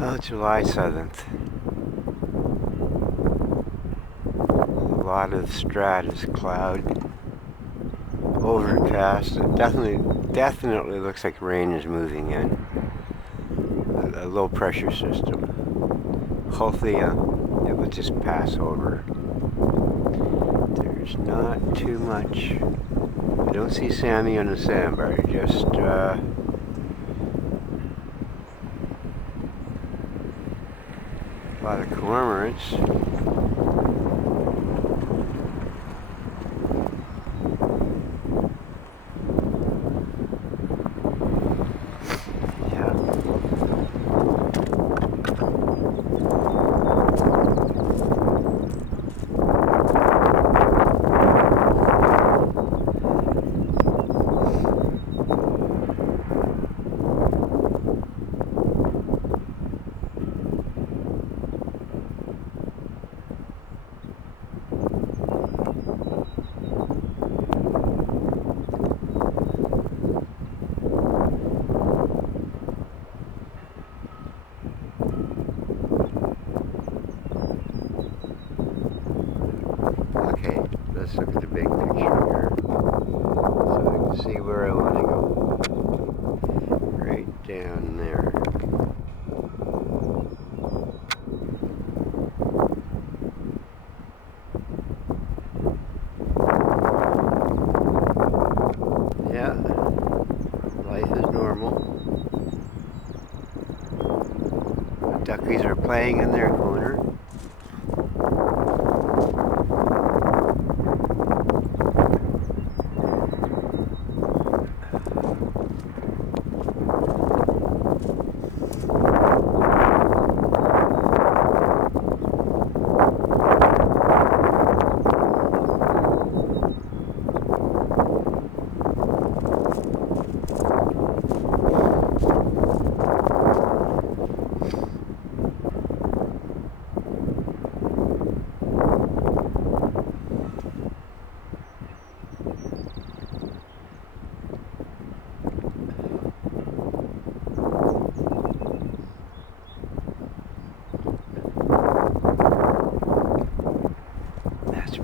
Oh, July 7th. A lot of stratus cloud, overcast. It definitely looks like rain is moving in. A low pressure system. Hopefully, it will just pass over. There's not too much. I don't see Sammy on the sandbar. Just a lot of cormorants. Okay, let's look at the big picture here so I can see where I want to go. Right down there. Yeah, life is normal. The duckies are playing in their corner.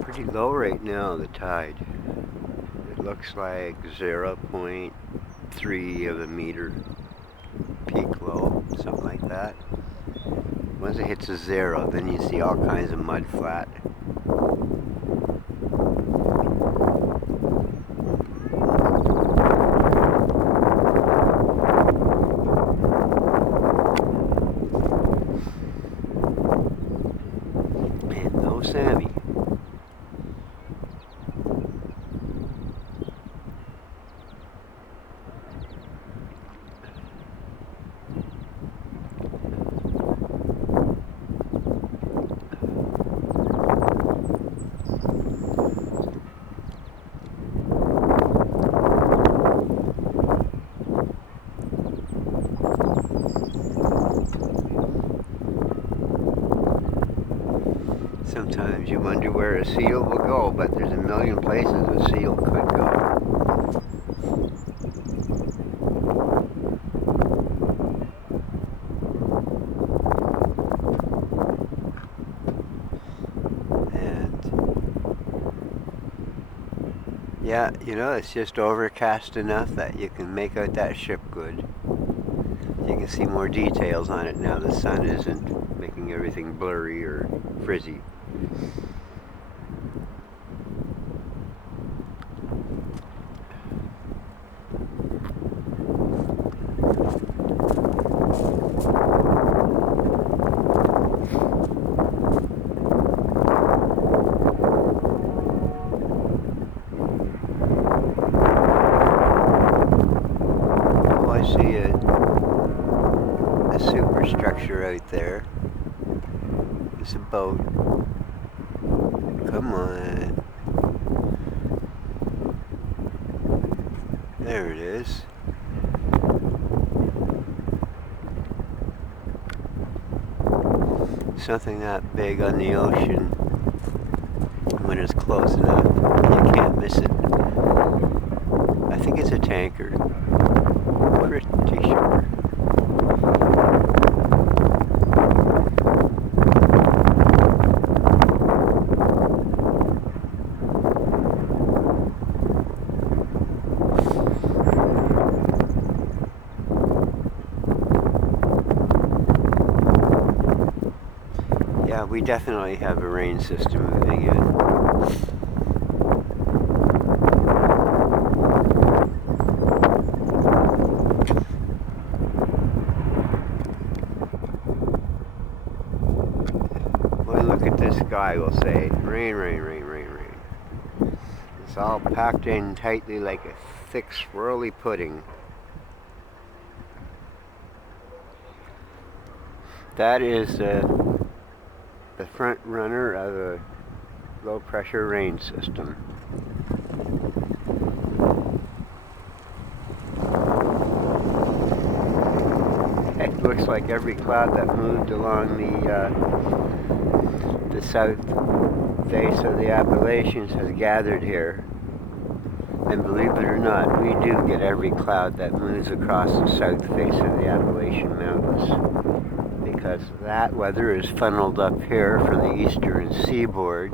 Pretty low right now, the tide. It looks like 0.3 of a meter peak low, something like that. Once it hits a zero, then you see all kinds of mud flat. And no Sammy. Sometimes you wonder where a seal will go, but there's a million places a seal could go. And yeah, it's just overcast enough that you can make out that ship good. You can see more details on it now. The sun isn't making everything blurry or frizzy. Oh, I see a superstructure out there. It's a boat. Come on. There it is. Something that big on the ocean, when it's close enough, you can't miss it. I think it's a tanker. Pretty sure. we definitely have a rain system moving in. When we look at this sky, we'll say, rain, rain, rain, rain, rain. It's all packed in tightly like a thick, swirly pudding. That is the front runner of a low pressure rain system. It looks like every cloud that moved along the south face of the Appalachians has gathered here. And believe it or not, we do get every cloud that moves across the south face of the Appalachian Mountains, because that weather is funneled up here from the eastern seaboard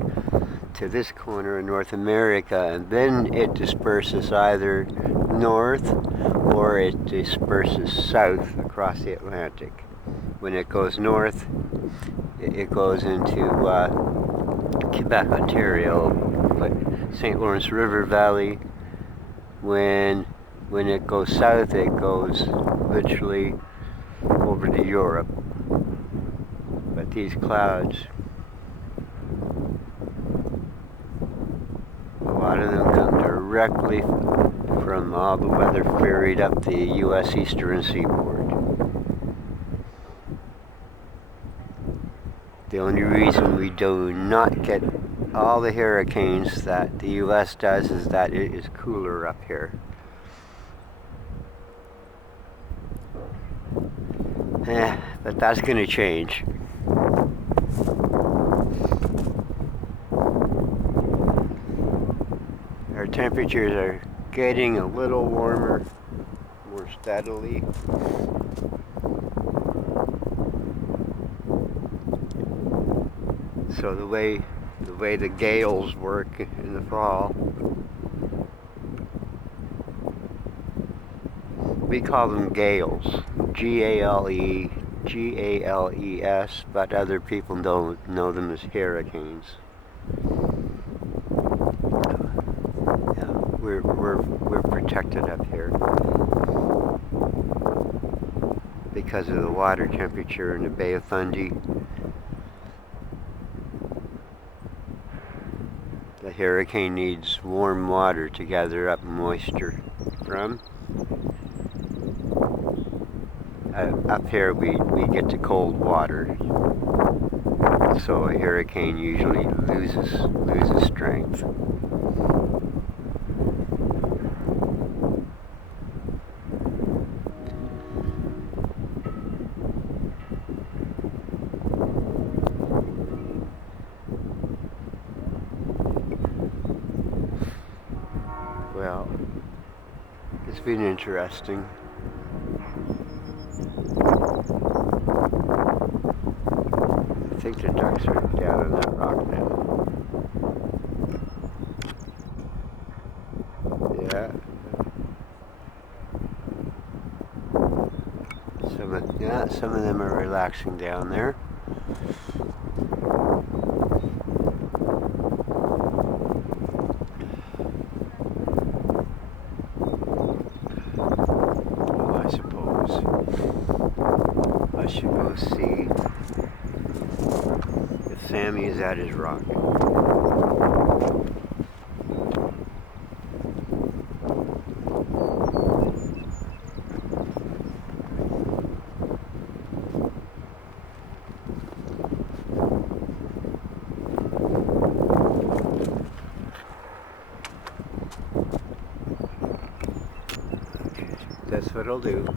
to this corner of North America, and then it disperses either north or it disperses south across the Atlantic. When it goes north, it goes into Quebec, Ontario, but St. Lawrence River Valley. When it goes south, it goes literally over to Europe. But these clouds, a lot of them come directly from all the weather ferried up the U.S. eastern seaboard. The only reason we do not get all the hurricanes that the U.S. does is that it is cooler up here. But that's going to change. Our temperatures are getting a little warmer more steadily. So the way the gales work in the fall, we call them gales, G-A-L-E-S, but other people know them as hurricanes. Yeah, we're protected up here because of the water temperature in the Bay of Fundy. The hurricane needs warm water to gather up moisture from. Up here we get to cold water, so a hurricane usually loses strength. Well, it's been interesting. I think the ducks are down on that rock now. Yeah. Some of them are relaxing down there. I suppose I should go see if Sammy is at his rock. Okay, that's what I'll do.